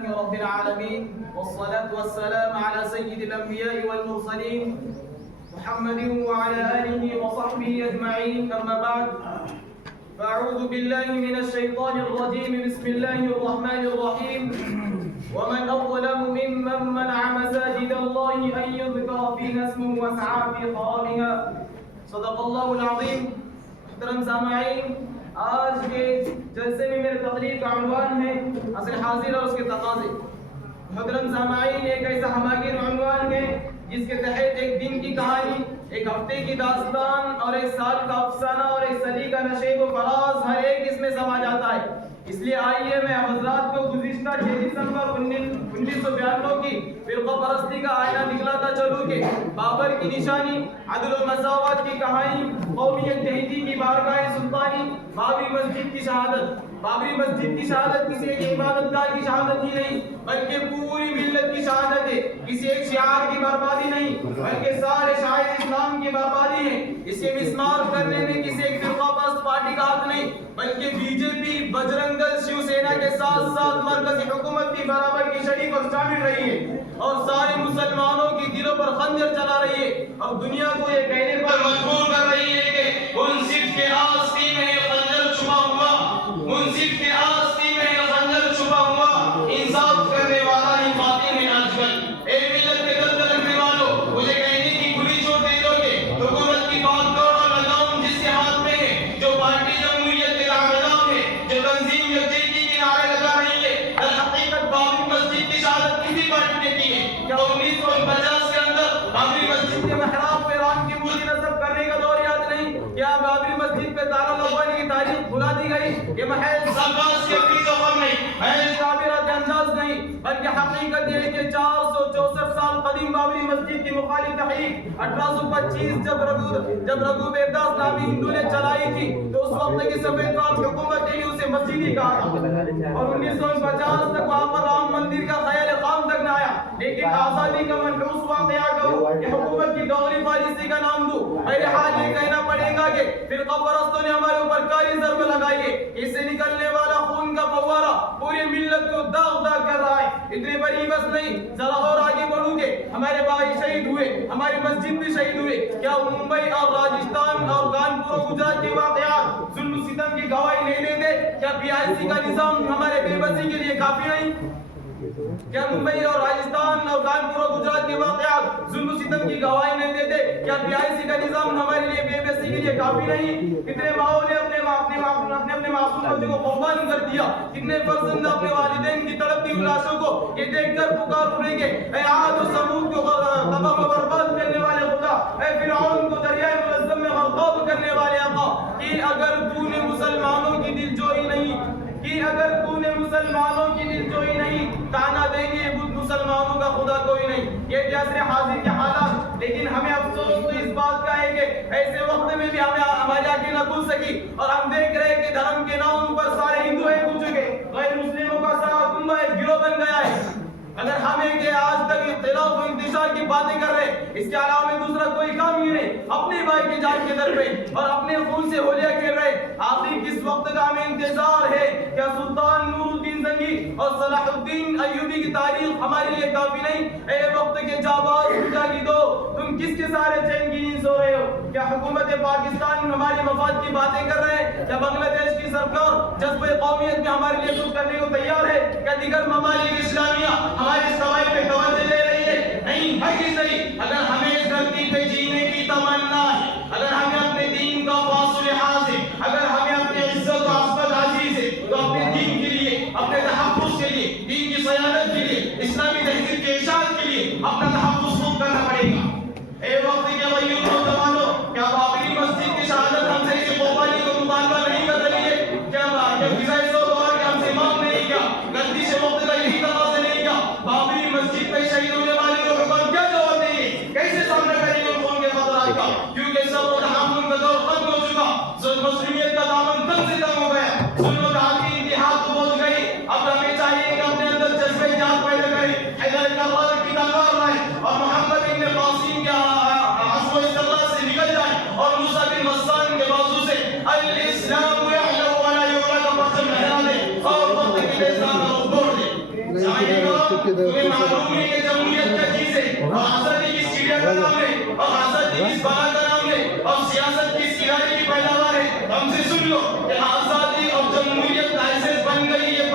لله رب العالمين والصلاة والسلام على سيد الأنبياء والمرسلين محمد وعلى آله وصحبه أجمعين. أما بعد فأعوذ بالله من الشيطان الرجيم. بسم الله الرحمن الرحيم. ومن أظلم ممن منع مساجد الله أن يذكر فيها اسمه وسعى في خرابها. صدق الله العظيم. محترم سامعین، آج کے جلسے میں میرے تقریر کا عنوان ہے عصر حاضر اور اس کے تقاضے. محترم سامعین، ایک ایسا ہماگیر عنوان ہے جس کے تحت ایک دن کی کہانی، ایک ہفتے کی داستان اور ایک سال کا افسانہ اور ایک صدی کا نشیب و فراز ہر ایک اس میں سما جاتا ہے. اس لیے آئیے میں حضرات کو گزشتہ 6 دسمبر 1992 کی فرقہ پرستی کا آئینہ دکھلاتا چلوں کہ بابر کی نشانی، عدل و مساوات کی کہانی، قومیت جہیدی کی بارگاہ سلطانی، بابری مسجد کی شہادت. بابری مسجد کی شہادت کسی ایک عبادت گاہ کی شہادت ہی نہیں بلکہ پوری ملت کی شہادت ہے. کسی ایک شعار کی بربادی نہیں بلکہ سارے شاعر اسلام کی بربادی ہے. اسے مسمار کرنے میں کسی ایک فرقہ پرست پارٹی کا حق نہیں بلکہ بی جے پی، بجرنگ دل، شیو سینا کے ساتھ ساتھ مرکزی حکومت کی برابر کی شریک اور شامل رہی ہے اور سارے مسلمانوں کی دلوں پر خنجر چلا رہی ہے اور دنیا کو یہ کہنے پر مجبور کر رہی ہے کہ منصف کے آستین میں یہ خنجر چھپا ہوا، منصف کے آستین میں یہ خنجر چھپا ہوا، انصاف کرنے والا ہی فاتح ہے آج کل. اے ملت کے دل رکھنے والوں، مجھے کہنے کی کھلی چھوٹ دے دو کہ حکومت کی بات دوڑ اور لگام جس کے ہاتھ میں ہے، جو پارٹی جمہوریت کے دامدام ہے، جو تنظیم یکجہتی کے نعرے لگا رہی ہے، در حقیقت بابری مسجد کی شہادت کسی پارٹی نے کی ہے. کیا 1949 کے اندر بابری مسجد کے محراب پہ رام کی مورتی نصب کرنے کا دور یاد نہیں؟ کیا بابری مسجد پہ تالا لگوانے کی تاریخ بھلا دی گئی؟ یہ محض سرکاز کے اپنی زخم نہیں، محض تعبیرات انداز نہیں بلکہ حقیقت یہ ہے کہ 464 سال قدیم بابری مسجد کی مخالف تحریک 1825 جب رگھو بیرداس نامی ہندو نے چلائی تھی تو اس وقت کی سفید فام حکومت نے اسے مسجد ہی کہا اور 1950 تک وہاں پر رام مندر کا خیال خام تک نہ آیا. لیکن آزادی کا منحوس واقعہ کہو کہ حکومت کی دوغلی پالیسی کا نام دو، میرے حال یہ کہنا پڑے گا کہ فرقہ پرستوں نے ہمارے اوپر کاری ضرب لگائی ہے. اس سے نکلنے والا خون کا فوارہ پوری ملت کو داغ داغ کر رہا ہے. اتنے پر ہی بس نہیں، ذرا اور آگے بڑھوں گے. ہمارے بھائی شہید ہوئے، ہماری مسجد بھی شہید ہوئے. کیا ممبئی اور راجستھان اور کانپور اور گجرات کے واقعات ظلم و ستم کی گواہی نہیں دیتے؟ کیا پی آئی سی کا نظام ہمارے بے بسی کے لیے کافی نہیں؟ کیا ممبئی اور راجستھان اور کانپور اور گجرات کے واقعات ظلم و ستم کی گواہی نہیں دیتے؟ کیا پی آئی سی کا نظام ہمارے لیے بے بسی کے لیے کافی نہیں؟ کتنے ماؤں نے اپنے معصوم بچوں کو قربان کر دیا؟ کتنے فرزند اپنے والدین کی تڑپتی ہوئی لاشوں کو یہ دیکھ کر پکار اٹھیں گے، اے عاد و ثمود کو تباہ و برباد کرنے والے خدا، اے فرعون کو دریائے ملزم میں غرقاب کرنے والے آقا، کہ اگر تو نے مسلمانوں کی دلجوئی نہیں تانا دیں گے مسلمانوں کا خدا کوئی نہیں. یہ تھے عصر حاضر کے حالات. لیکن ہمیں افسوس تو اس بات کا ہے کہ ایسے وقت میں بھی ہماری آنکھیں نہ کھل سکی اور ہم دیکھ رہے ہیں کہ دھرم کے نام پر سارے ہندو ایک ہو چکے، غیر مسلموں کا سارا کنبہ ایک گروہ بن گیا ہے. اگر ہمیں کہ آج تک اختلاف و انتشار کی باتیں کر رہے ہیں، اس کے علاوہ دوسرا کوئی کام ہی نہیں، اپنے بھائی کی جان کے در پہ اور اپنے خون سے ہولیاں کھیل رہے. آخر کس وقت کا ہمیں انتظار ہے؟ کیا سلطان نور الدین زنگی اور صلاح الدین ایوبی کی تاریخ ہمارے لیے کافی نہیں؟ اے وقت کے جاباز مجاہدو، تم کس کے سارے چین کی نیند سو رہے ہو؟ کیا حکومت پاکستان ہماری مفاد کی باتیں کر رہے ہیں؟ کیا بنگلہ دیش کی سرکار جذبہ قومیت میں ہمارے لیے کچھ کرنے کو تیار ہے؟ کیا دیگر ممالک اسلامیہ ہماری سوائے پہ توجہ لے رہی ہے؟ نہیں، ہرگز نہیں. اگر ہمیں اس دھرتی پہ جینے کی تمنا ہے، اگر ہمیں اپنے دین کا فاصل لحاظ ہے، اگر ہمیں اپنے عزت و عصمت عزیز ہے تو اپنے دین کے لیے، اپنے تحفظ کے لیے، دین کی صیانت کے لیے، اسلامی تہذیب کے اشاعت کے لیے اپنا تحفظ خود کرنا پڑے گا. اے وقت کے غیور نوجوانوں، کیا بابری مسجد کی شہادت ہم سے اس قربانی کو مطالبہ نہیں کر رہی ہے؟ کیا فضائے سوگوار کے ہم سے مانگ نہیں کیا؟ غلطی سے وقت کا یہی تقاضا نہیں کیا؟ بابری مسجد پہ شہید ہونے والے لوگوں کو ہم کیا جواب دیں گے؟ کیسے سامنا کریں گے خون کے خطرات کا؟ کیونکہ صبر و تحمل کا دور ختم ہو چکا، مسلمیت کا دامن تنگ سے تنگ ہو گیا، ظلم و تعدی انتہا کو پہنچ گئی. اب ہمیں چاہیے کہ اپنے اندر جذبہ جہاد پیدا کریں، حیدر کرار کی تلوار لائیں اور محمد ابن قاسم کے عزم و استقلال سے نکل جائیں اور موسیٰ بن غسان کے بازو سے الاسلام یعلو ولا یعلو کا پرچم لہرا دیں اور وقت کے لیے اسلام کو توڑ دیں. بھائی تمہیں معلوم ہے کہ جمہوریت کیا چیز ہے، اور آزادی کس چڑیا کا نام ہے، اور آزادی کس بلا کا نام ہے، اور سیاست کس ارادے کی پیداوار ہے. ہم سے سن لو کہ آزادی اور جمہوریت لائسنس بن گئی، یہ